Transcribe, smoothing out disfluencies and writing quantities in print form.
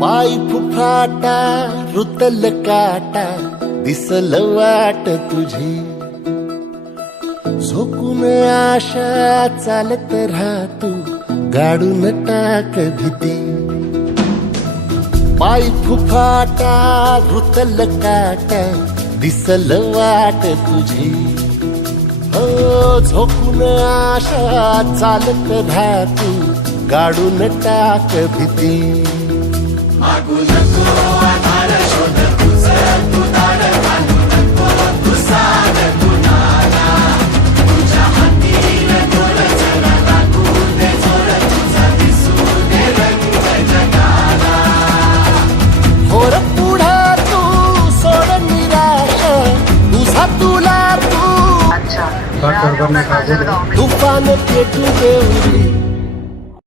पाय फुफाटा रुतल काटा दिसल वाट तुझी, झोकून आशा चालत राहतू गाडून टाक भीती. पाय फुफाटा रुतल काटा दिसल वाट तुझी, हो झोकून आशा चालत राहतू गाडून टाक भीती. मागू नको आधार शोध तुझं तू दाड घालू नको तू साध कुणाला, तुझ्या हातीन दोर जरा लागू दे जोर तुझा दिसू दे रंग जगाला. होर पुढा तू सोड निराश तुझा तुला तू अच्छा तुफान पेटू देवरी.